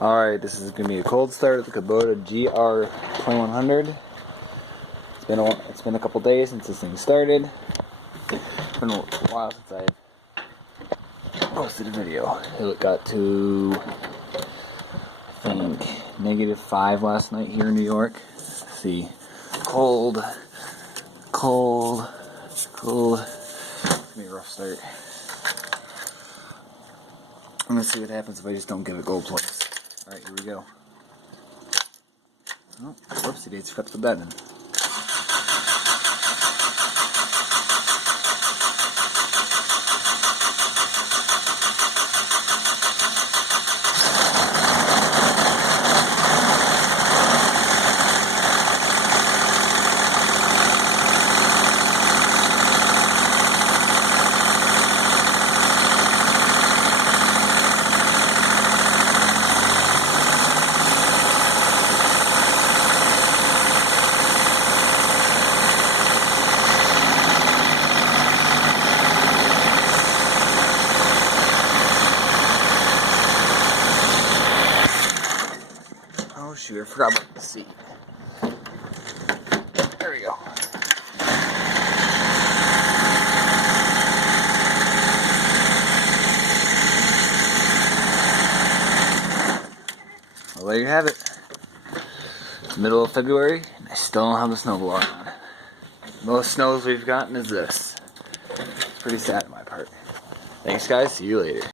Alright, this is going to be a cold start at the Kubota GR2100. It's been a couple days since this thing started. It's been a while since I posted a video. It got to, I think, -5 last night here in New York. Let's see, cold. It's going to be a rough start. I'm going to see what happens if I just don't give it gold plus. Alright, here we go. Oh, whoopsie dates, forgot to put that in. Oh shoot, I forgot about the seat. There we go. Well, there you have it. It's the middle of February, and I still don't have the snowblower on. Most snows we've gotten is this. It's pretty sad on my part. Thanks guys, see you later.